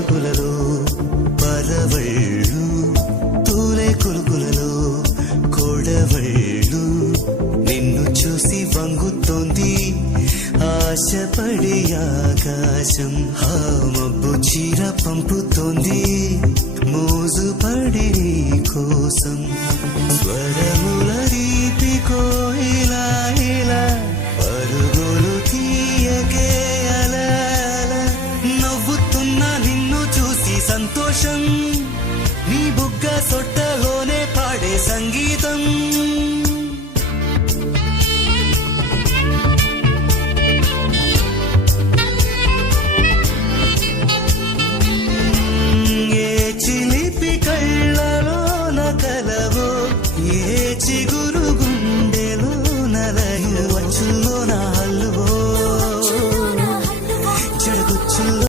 పలుకులలో పరవళ్ళు తూలే కొలుకులలో కొడవళ్ళు నిన్ను చూసి వంగుతోంది ఆశపడి ఆకాశం ఆ మబ్బు చీర పంపుతోంది మోజుపడి నీ కోసం స్వరముల రీతి కోయిలా ఇలా పరుగులు తీయకే అలా నవ్వుతున్నా నిన్ను చూసి సంతోషం